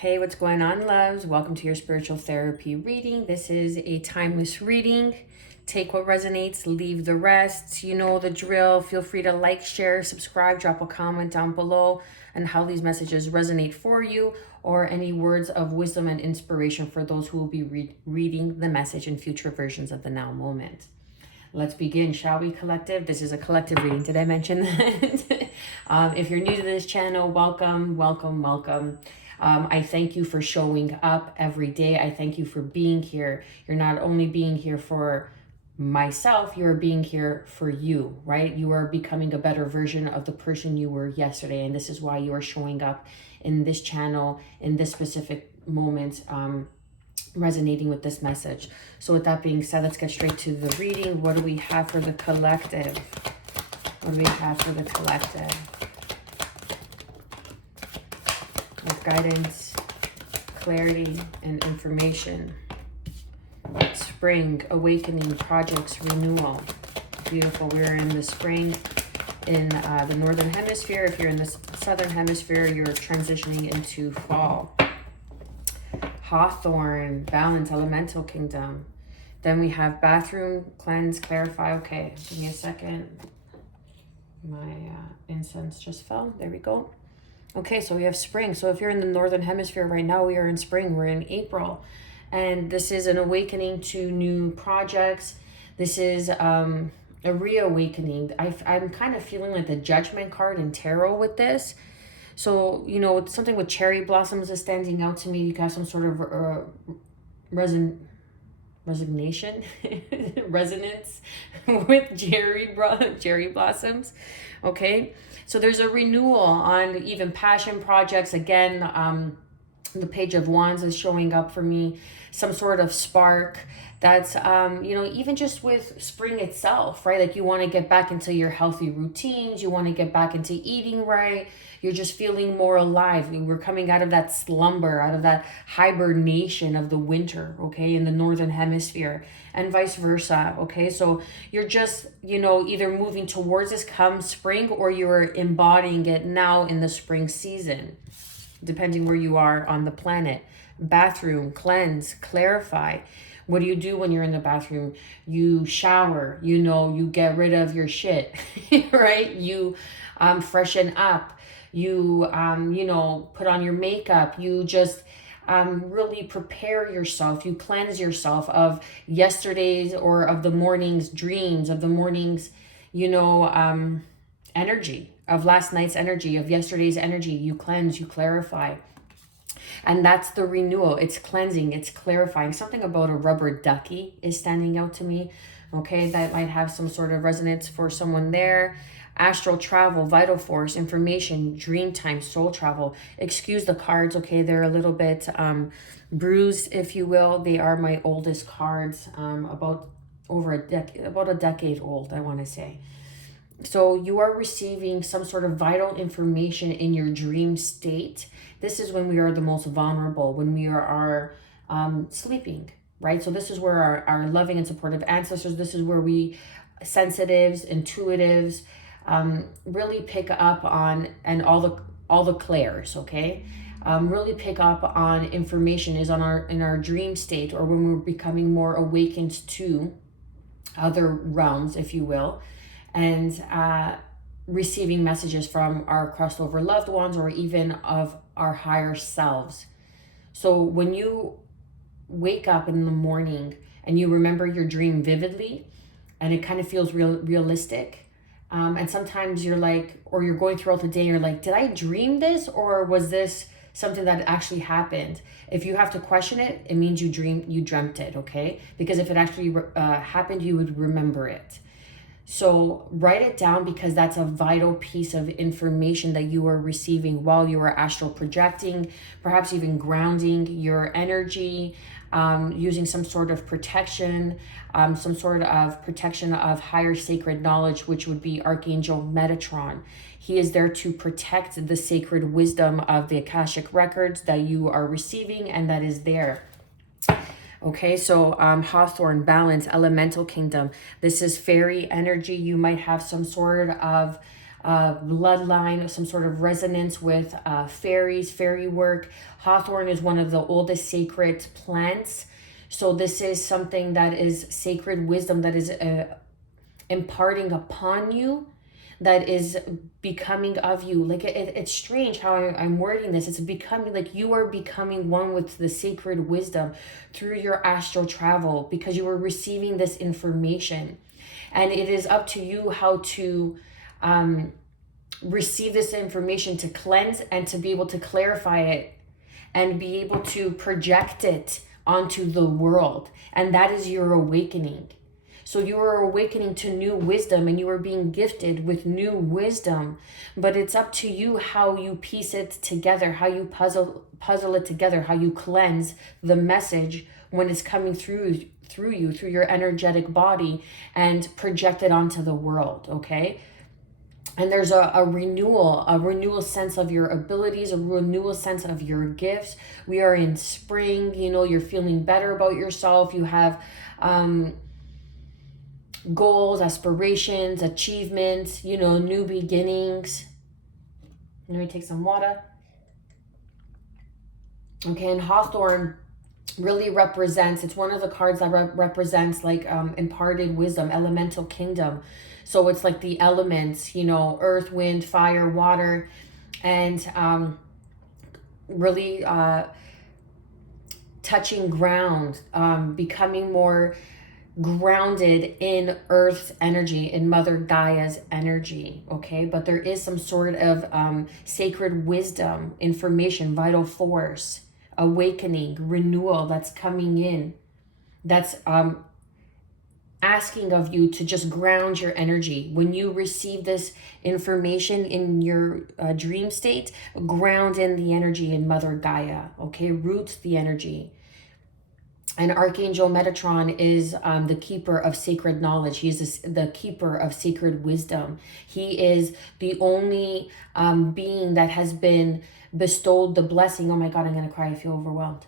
Hey, what's going on, loves? Welcome to your spiritual therapy reading. This is a timeless reading. Take what resonates, leave the rest. You know the drill. Feel free to like, share, subscribe, drop a comment down below and how these messages resonate for you, or any words of wisdom and inspiration for those who will be reading the message in future versions of the Now Moment. Let's begin, shall we, collective? This is a collective reading. Did I mention that? If you're new to this channel, welcome, welcome, welcome. I thank you for showing up every day. I thank you for being here. You're not only being here for myself, you're being here for you, right? You are becoming a better version of the person you were yesterday. And this is why you are showing up in this channel, in this specific moment, resonating with this message. So with that being said, let's get straight to the reading. What do we have for the collective? What do we have for the collective? With guidance, clarity, and information. Spring, awakening, projects, renewal. Beautiful. We're in the spring in the northern hemisphere. If you're in the southern hemisphere, you're transitioning into fall. Hawthorn, balance, elemental kingdom. Then we have bathroom, cleanse, clarify. Okay, give me a second. My incense just fell. There we go. Okay, so we have spring. So if you're in the northern hemisphere right now, we are in spring. We're in April. And this is an awakening to new projects. This is a reawakening. I'm kind of feeling like the Judgment card in tarot with this. So, you know, something with cherry blossoms is standing out to me. You got some sort of resignation, resonance with cherry blossoms. Okay, so there's a renewal on even passion projects. Again, the Page of Wands is showing up for me. Some sort of spark that's, you know, even just with spring itself, right? Like you want to get back into your healthy routines. You want to get back into eating right. You're just feeling more alive. We're coming out of that slumber, out of that hibernation of the winter, okay, in the northern hemisphere, and vice versa, okay? So you're just, you know, either moving towards this come spring, or you're embodying it now in the spring season, depending where you are on the planet. Bathroom, cleanse, clarify. What do you do when you're in the bathroom? You shower, you know, you get rid of your shit, right? You freshen up. You, you know, put on your makeup. You just really prepare yourself. You cleanse yourself of yesterday's or of the morning's dreams, of the morning's, you know, energy, of last night's energy, of yesterday's energy. You cleanse, you clarify. And that's the renewal. It's cleansing, it's clarifying. Something about a rubber ducky is standing out to me. Okay, that might have some sort of resonance for someone there. Astral travel, vital force, information, dream time, soul travel. Excuse the cards, okay? They're a little bit bruised, if you will. They are my oldest cards, about a decade old, I want to say. So you are receiving some sort of vital information in your dream state. This is when we are the most vulnerable, when we are sleeping, right? So this is where our loving and supportive ancestors, this is where we sensitives, intuitives, really pick up on, and all the clairs, okay? Really pick up on information is in our dream state, or when we're becoming more awakened to other realms, if you will, and receiving messages from our crossed over loved ones, or even of our higher selves. So when you wake up in the morning and you remember your dream vividly, and it kind of feels realistic, and sometimes you're like, or you're going throughout the day, you're like, did I dream this, or was this something that actually happened? If you have to question it, it means you dreamt it, okay? Because if it actually happened, you would remember it. So write it down, because that's a vital piece of information that you are receiving while you are astral projecting, perhaps even grounding your energy, using some sort of protection, of higher sacred knowledge, which would be Archangel Metatron. He is there to protect the sacred wisdom of the Akashic records that you are receiving, and that is there. Okay, so Hawthorn, balance, elemental kingdom. This is fairy energy. You might have some sort of bloodline, some sort of resonance with fairies, fairy work. Hawthorn is one of the oldest sacred plants. So this is something that is sacred wisdom that is imparting upon you, that is becoming of you. Like it's strange how I'm wording this. It's becoming like you are becoming one with the sacred wisdom through your astral travel, because you are receiving this information. And it is up to you how to receive this information, to cleanse and to be able to clarify it and be able to project it onto the world. And that is your awakening. So you are awakening to new wisdom, and you are being gifted with new wisdom. But it's up to you how you piece it together, how you puzzle it together, how you cleanse the message when it's coming through you, through your energetic body, and project it onto the world, okay? And there's a renewal sense of your abilities, a renewal sense of your gifts. We are in spring, you know, you're feeling better about yourself. You have goals, aspirations, achievements, you know, new beginnings. Let me take some water. Okay, and Hawthorn really represents, it's one of the cards that represents like imparted wisdom, elemental kingdom. So it's like the elements, you know, earth, wind, fire, water, and really touching ground, becoming more grounded in Earth's energy, in Mother Gaia's energy, okay? But there is some sort of sacred wisdom, information, vital force, awakening, renewal that's coming in, that's asking of you to just ground your energy. When you receive this information in your dream state, ground in the energy in Mother Gaia, okay? Root the energy. And Archangel Metatron is the keeper of sacred knowledge. He's the keeper of sacred wisdom. He is the only being that has been bestowed the blessing. Oh my God, I'm going to cry. I feel overwhelmed.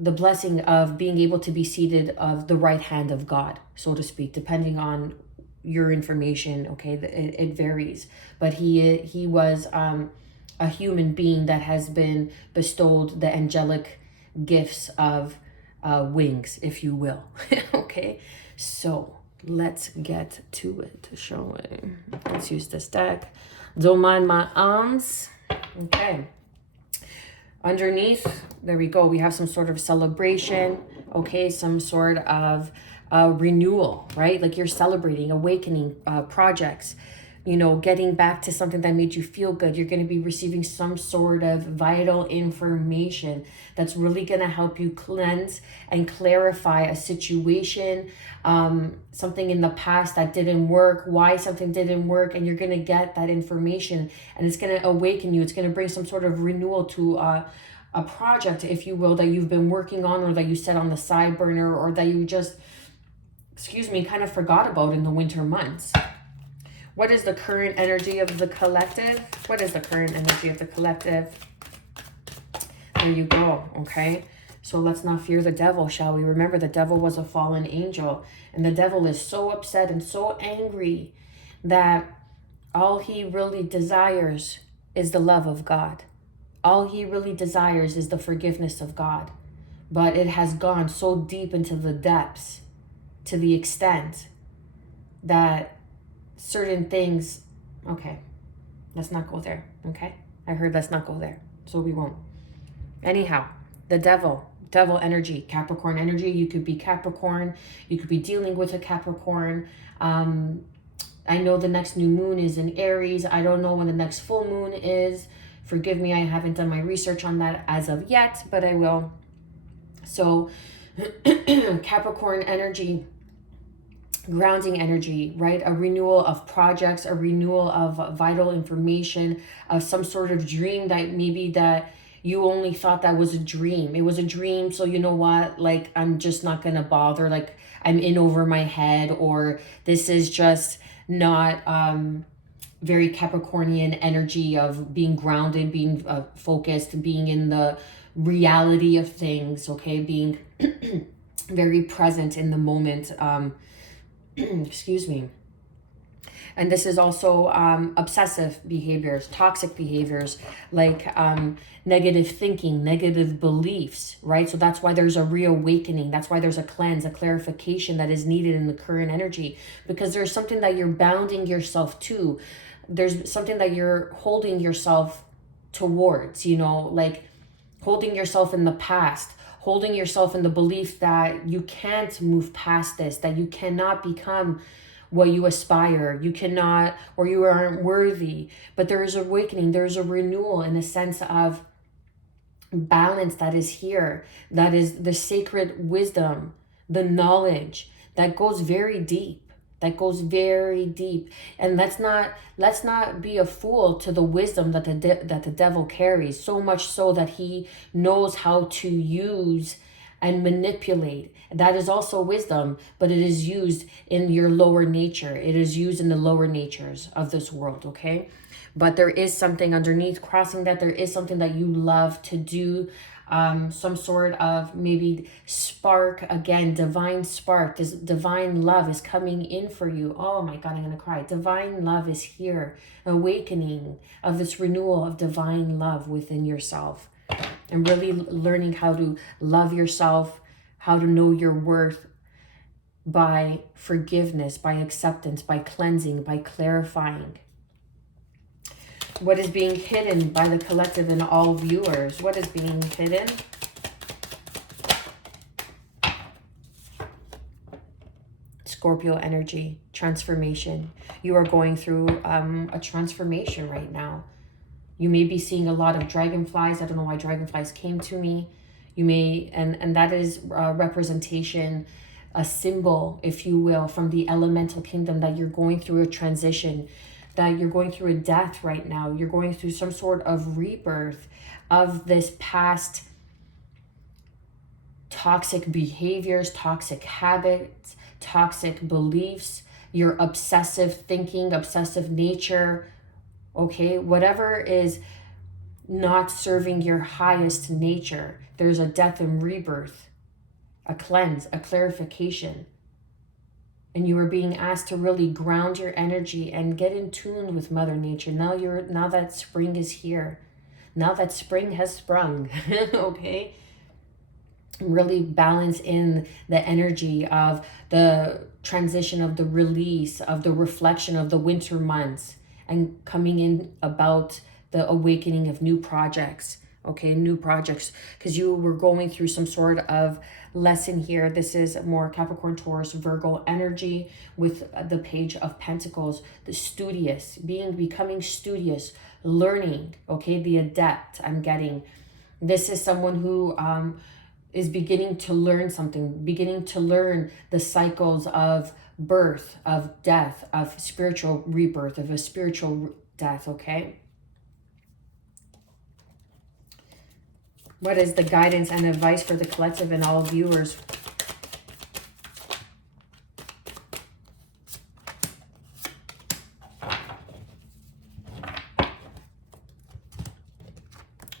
The blessing of being able to be seated of the right hand of God, so to speak, depending on your information. Okay, it varies. But he was a human being that has been bestowed the angelic gifts of wings, if you will. Okay, so let's get to it. Showing. Let's use this deck. Don't mind my arms. Okay. Underneath, there we go. We have some sort of celebration. Okay, some sort of renewal, right? Like you're celebrating, awakening projects. You know, getting back to something that made you feel good. You're going to be receiving some sort of vital information that's really going to help you cleanse and clarify a situation, something in the past that didn't work, why something didn't work, and you're going to get that information, and it's going to awaken you. It's going to bring some sort of renewal to a project, if you will, that you've been working on, or that you set on the side burner, or that you just, kind of forgot about in the winter months. What is the current energy of the collective? What is the current energy of the collective? There you go, okay? So let's not fear the devil, shall we? Remember, the devil was a fallen angel. And the devil is so upset and so angry that all he really desires is the love of God. All he really desires is the forgiveness of God. But it has gone so deep into the depths, to the extent that certain things, okay, let's not go there, okay? I heard let's not go there, so we won't. Anyhow, the devil energy, Capricorn energy. You could be Capricorn. You could be dealing with a Capricorn. I know the next new moon is in Aries. I don't know when the next full moon is. Forgive me, I haven't done my research on that as of yet, but I will. So Capricorn energy, grounding energy, right? A renewal of projects, a renewal of vital information, of some sort of dream that maybe that you only thought that was a dream. It was a dream, so you know what? Like, I'm just not gonna bother. Like, I'm in over my head, or this is just not very Capricornian energy of being grounded, being focused, being in the reality of things, okay? Being very present in the moment. Excuse me. And this is also obsessive behaviors, toxic behaviors, like negative thinking, negative beliefs, right? So that's why there's a reawakening. That's why there's a cleanse, a clarification that is needed in the current energy, because there's something that you're bounding yourself to. There's something that you're holding yourself towards, you know, like holding yourself in the past, holding yourself in the belief that you can't move past this, that you cannot become what you aspire, you cannot, or you aren't worthy. But there is awakening, there's a renewal in a sense of balance that is here, that is the sacred wisdom, the knowledge that goes very deep, that goes very deep. And let's not be a fool to the wisdom that the devil carries, so much so that he knows how to use and manipulate. That is also wisdom, but it is used in your lower nature. It is used in the lower natures of this world, okay? But there is something underneath crossing that. There is something that you love to do, some sort of maybe spark, again, divine spark. This divine love is coming in for you. Oh my God, I'm gonna cry. Divine love is here. Awakening of this renewal of divine love within yourself, and really learning how to love yourself, how to know your worth by forgiveness, by acceptance, by cleansing, by clarifying. What is being hidden by the collective and all viewers? What is being hidden? Scorpio energy, transformation. You are going through a transformation right now. You may be seeing a lot of dragonflies. I don't know why dragonflies came to me. You may, and that is a representation, a symbol, if you will, from the elemental kingdom, that you're going through a transition, that you're going through a death right now. You're going through some sort of rebirth of this past toxic behaviors, toxic habits, toxic beliefs, your obsessive thinking, obsessive nature, okay? Whatever is not serving your highest nature, there's a death and rebirth, a cleanse, a clarification. And you are being asked to really ground your energy and get in tune with Mother Nature. Now that spring is here. Now that spring has sprung, okay? Really balance in the energy of the transition, of the release, of the reflection of the winter months, and coming in about the awakening of new projects, okay? New projects, because you were going through some sort of lesson here. This is more Capricorn, Taurus, Virgo energy with the Page of Pentacles, the studious, becoming studious, learning, okay? The adept I'm getting. This is someone who is beginning to learn something, beginning to learn the cycles of birth, of death, of spiritual rebirth, of a spiritual death, okay? What is the guidance and advice for the collective and all viewers?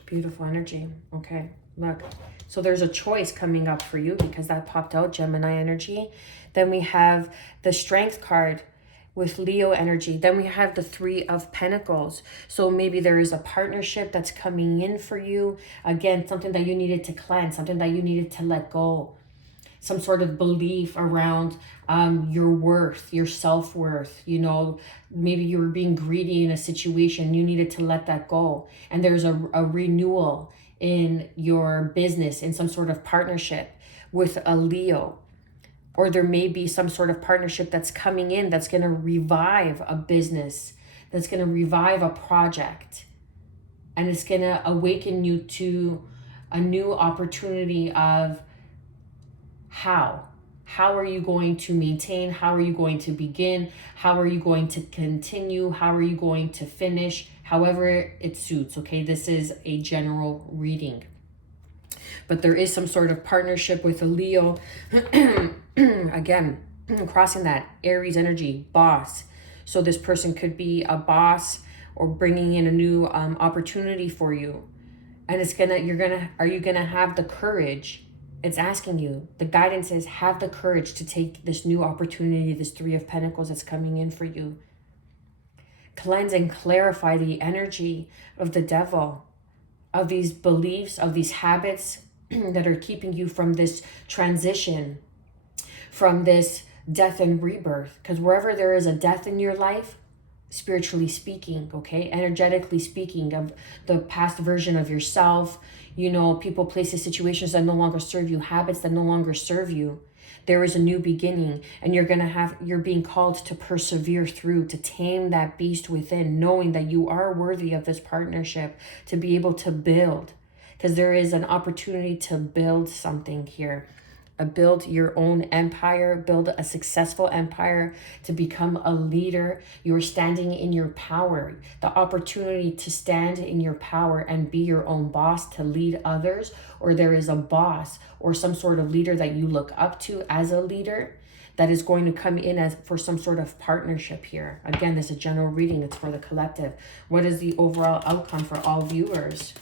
Beautiful energy. Okay, look. So there's a choice coming up for you because that popped out, Gemini energy. Then we have the Strength card with Leo energy. Then we have the Three of Pentacles. So maybe there is a partnership that's coming in for you. Again, something that you needed to cleanse, something that you needed to let go. Some sort of belief around your worth, your self-worth. You know, maybe you were being greedy in a situation. You needed to let that go. And there's a renewal in your business, in some sort of partnership with a Leo. Or there may be some sort of partnership that's coming in that's going to revive a business, that's going to revive a project. And it's going to awaken you to a new opportunity of how. How are you going to maintain? How are you going to begin? How are you going to continue? How are you going to finish? However it suits, okay? This is a general reading. But there is some sort of partnership with a Leo. Again, crossing that Aries energy, boss. So this person could be a boss or bringing in a new opportunity for you. And are you gonna have the courage? It's asking you, the guidance is have the courage to take this new opportunity, this Three of Pentacles that's coming in for you. Cleanse and clarify the energy of the devil, of these beliefs, of these habits that are keeping you from this transition, from this death and rebirth. Because wherever there is a death in your life, spiritually speaking, okay, energetically speaking, of the past version of yourself, you know, people, places, situations that no longer serve you, habits that no longer serve you, there is a new beginning, and you're being called to persevere through, to tame that beast within, knowing that you are worthy of this partnership, to be able to build, because there is an opportunity to build something here. Build your own empire, build a successful empire, to become a leader. You're standing in your power, the opportunity to stand in your power and be your own boss, to lead others, or there is a boss or some sort of leader that you look up to as a leader that is going to come in as for some sort of partnership here. Again, this is a general reading. It's for the collective. What is the overall outcome for all viewers?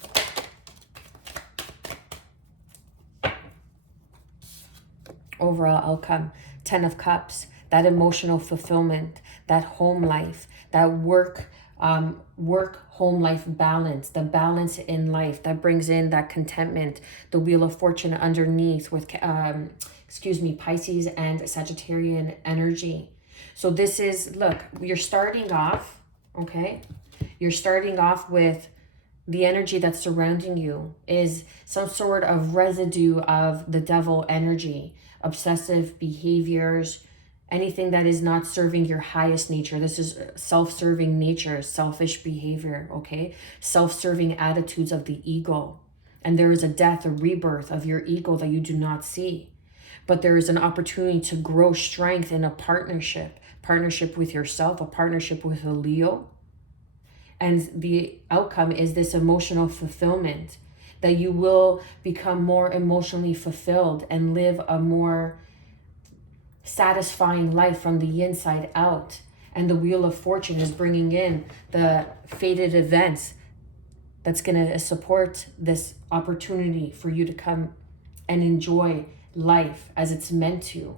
Overall outcome, 10 of Cups, that emotional fulfillment, that home life, that work home life balance, the balance in life that brings in that contentment, the Wheel of Fortune underneath with Pisces and Sagittarian energy. So this is, look, you're starting off, okay, you're starting off with the energy that's surrounding you is some sort of residue of the devil energy, obsessive behaviors, anything that is not serving your highest nature. This is self-serving nature, selfish behavior, okay? Self-serving attitudes of the ego. And there is a death, a rebirth of your ego that you do not see. But there is an opportunity to grow strength in a partnership with yourself, a partnership with a Leo. And the outcome is this emotional fulfillment, that you will become more emotionally fulfilled and live a more satisfying life from the inside out. And the Wheel of Fortune is bringing in the fated events that's going to support this opportunity for you to come and enjoy life as it's meant to.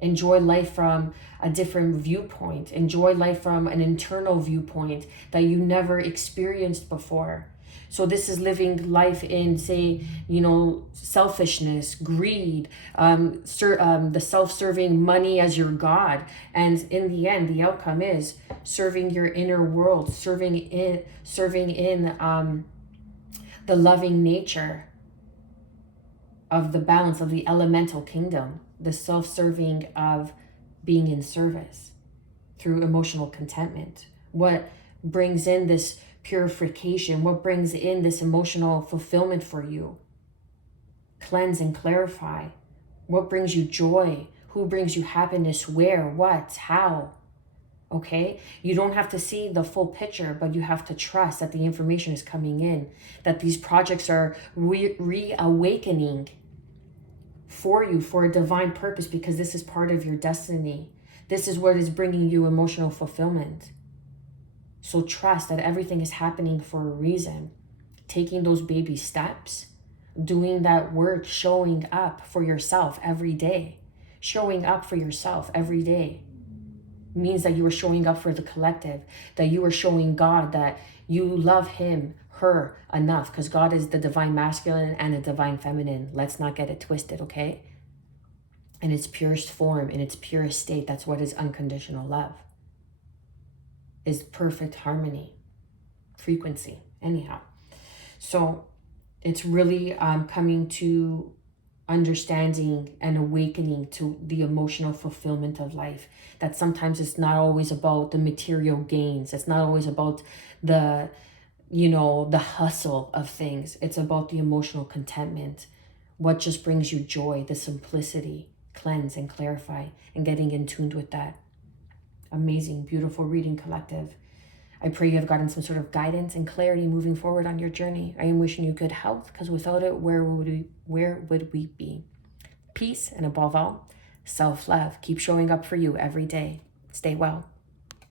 Enjoy life from a different viewpoint. Enjoy life from an internal viewpoint that you never experienced before. So this is living life in, say, you know, selfishness, greed, the self-serving money as your God. And in the end, the outcome is serving your inner world, serving in the loving nature of the balance of the elemental kingdom, the self-serving of being in service through emotional contentment. What brings in this purification? What brings in this emotional fulfillment for you? Cleanse and clarify. What brings you joy? Who brings you happiness? Where? What? How? Okay? You don't have to see the full picture, but you have to trust that the information is coming in, that these projects are reawakening for you for a divine purpose, because this is part of your destiny. This is what is bringing you emotional fulfillment. So trust that everything is happening for a reason. Taking those baby steps, doing that work, showing up for yourself every day. Showing up for yourself every day means that you are showing up for the collective, that you are showing God that you love him, her enough, because God is the divine masculine and the divine feminine. Let's not get it twisted, okay? In its purest form, in its purest state, that's what is unconditional love. Is perfect harmony, frequency, anyhow. So it's really coming to understanding and awakening to the emotional fulfillment of life, that sometimes it's not always about the material gains. It's not always about the, you know, the hustle of things. It's about the emotional contentment, what just brings you joy, the simplicity. Cleanse and clarify, and getting in tuned with that. Amazing, beautiful reading, collective. I pray you have gotten some sort of guidance and clarity moving forward on your journey. I am wishing you good health, because without it, where would we be? Peace, and above all, self-love. Keep showing up for you every day. Stay well.